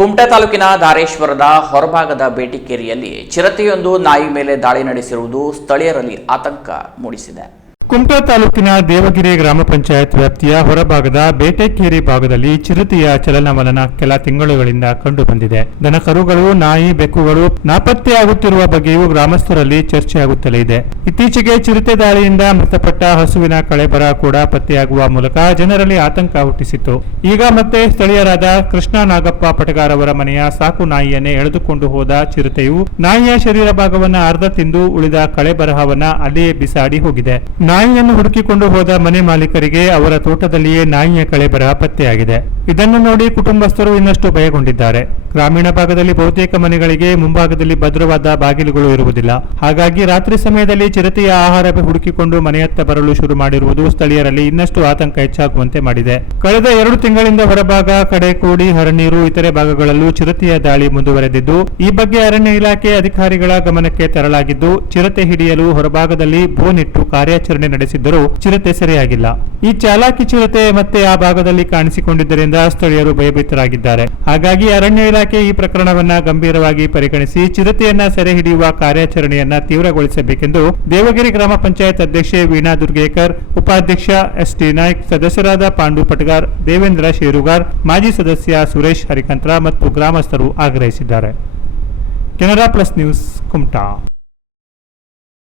ಕುಮಟಾ ತಾಲೂಕಿನ ಧಾರೇಶ್ವರದ ಹೊರಭಾಗದ ಬೇಟಿಕೇರಿಯಲ್ಲಿ ಚಿರತೆಯೊಂದು ನಾಯಿ ಮೇಲೆ ದಾಳಿ ನಡೆಸಿರುವುದು ಸ್ಥಳೀಯರಲ್ಲಿ ಆತಂಕ ಮೂಡಿಸಿದೆ. ಕುಮಟಾ ತಾಲೂಕಿನ ದೇವಗಿರಿ ಗ್ರಾಮ ಪಂಚಾಯತ್ ವ್ಯಾಪ್ತಿಯ ಹೊರಭಾಗದ ಬೇಟೆಕೇರಿ ಭಾಗದಲ್ಲಿ ಚಿರತೆಯ ಚಲನವಲನ ಕೆಲ ತಿಂಗಳುಗಳಿಂದ ಕಂಡುಬಂದಿದೆ. ದನಕರುಗಳು, ನಾಯಿ, ಬೆಕ್ಕುಗಳು ನಾಪತ್ತೆಯಾಗುತ್ತಿರುವ ಬಗ್ಗೆಯೂ ಗ್ರಾಮಸ್ಥರಲ್ಲಿ ಚರ್ಚೆಯಾಗುತ್ತಲೇ ಇದೆ. ಇತ್ತೀಚೆಗೆ ಚಿರತೆ ದಾಳಿಯಿಂದ ಮೃತಪಟ್ಟ ಹಸುವಿನ ಕಳೇಬರ ಕೂಡ ಪತ್ತೆಯಾಗುವ ಮೂಲಕ ಜನರಲ್ಲಿ ಆತಂಕ ಹುಟ್ಟಿಸಿತ್ತು. ಈಗ ಮತ್ತೆ ಸ್ಥಳೀಯರಾದ ಕೃಷ್ಣ ನಾಗಪ್ಪ ಪಟಗಾರ್ ಅವರ ಮನೆಯ ಸಾಕು ನಾಯಿಯನ್ನೇ ಎಳೆದುಕೊಂಡು ಹೋದ ಚಿರತೆಯು ನಾಯಿಯ ಶರೀರ ಭಾಗವನ್ನ ಅರ್ಧ ತಿಂದು ಉಳಿದ ಕಳೇಬರಹವನ್ನ ಅಲ್ಲಿಯೇ ಬಿಸಾಡಿ ಹೋಗಿದೆ. ನಾಯಿಯನ್ನು ಹುಡುಕಿಕೊಂಡು ಹೋದ ಮನೆ ಮಾಲೀಕರಿಗೆ ಅವರ ತೋಟದಲ್ಲಿಯೇ ನಾಯಿಯ ಕಳೇಬರ ಪತ್ತೆಯಾಗಿದೆ. ಇದನ್ನು ನೋಡಿ ಕುಟುಂಬಸ್ಥರು ಇನ್ನಷ್ಟು ಭಯಗೊಂಡಿದ್ದಾರೆ. ಗ್ರಾಮೀಣ ಭಾಗದಲ್ಲಿ ಬಹುತೇಕ ಮನೆಗಳಿಗೆ ಮುಂಭಾಗದಲ್ಲಿ ಭದ್ರವಾದ ಬಾಗಿಲುಗಳು ಇರುವುದಿಲ್ಲ. ಹಾಗಾಗಿ ರಾತ್ರಿ ಸಮಯದಲ್ಲಿ ಚಿರತೆಯ ಆಹಾರ ಹುಡುಕಿಕೊಂಡು ಮನೆಯತ್ತ ಬರಲು ಶುರು ಮಾಡಿರುವುದು ಸ್ಥಳೀಯರಲ್ಲಿ ಇನ್ನಷ್ಟು ಆತಂಕ ಹೆಚ್ಚಾಗುವಂತೆ ಮಾಡಿದೆ. ಕಳೆದ 2 ತಿಂಗಳಿಂದ ಹೊರಭಾಗ, ಕಡೆಕೋಡಿ, ಹರನೀರು ಇತರೆ ಭಾಗಗಳಲ್ಲೂ ಚಿರತೆಯ ದಾಳಿ ಮುಂದುವರೆದಿದ್ದು, ಈ ಬಗ್ಗೆ ಅರಣ್ಯ ಇಲಾಖೆ ಅಧಿಕಾರಿಗಳ ಗಮನಕ್ಕೆ ತರಲಾಗಿದ್ದು, ಚಿರತೆ ಹಿಡಿಯಲು ಹೊರಭಾಗದಲ್ಲಿ ಬೋನಿಟ್ಟು ಕಾರ್ಯಾಚರಣೆ ನಡೆಸಿದ್ದರೂ ಚಿರತೆ ಸೆರೆಯಾಗಿಲ್ಲ. ಈ ಚಾಲಾಕಿ ಚಿರತೆ ಮತ್ತೆ ಆ ಭಾಗದಲ್ಲಿ ಕಾಣಿಸಿಕೊಂಡಿದ್ದರಿಂದ ಸ್ಥಳೀಯರು ಭಯಭೀತರಾಗಿದ್ದಾರೆ. ಹಾಗಾಗಿ ಅರಣ್ಯ ಇಲಾಖೆ ಈ ಪ್ರಕರಣವನ್ನ ಗಂಭೀರವಾಗಿ ಪರಿಗಣಿಸಿ ಚಿರತೆಯನ್ನ ಸೆರೆ ಹಿಡಿಯುವ ಕಾರ್ಯಾಚರಣೆಯನ್ನ ತೀವ್ರಗೊಳಿಸಬೇಕೆಂದು ದೇವಗಿರಿ ಗ್ರಾಮ ಪಂಚಾಯತ್ ಅಧ್ಯಕ್ಷೆ ವೀಣಾ ದುರ್ಗೇಕರ್, ಉಪಾಧ್ಯಕ್ಷ ಎಸ್.ಟಿ. ನಾಯ್ಕ್, ಸದಸ್ಯರಾದ ಪಾಂಡು ಪಟಗಾರ್, ದೇವೇಂದ್ರ ಶೇರುಗಾರ್, ಮಾಜಿ ಸದಸ್ಯ ಸುರೇಶ್ ಹರಿಕಂತ್ರ ಮತ್ತು ಗ್ರಾಮಸ್ಥರು ಆಗ್ರಹಿಸಿದ್ದಾರೆ. Canara plus news, Kumta.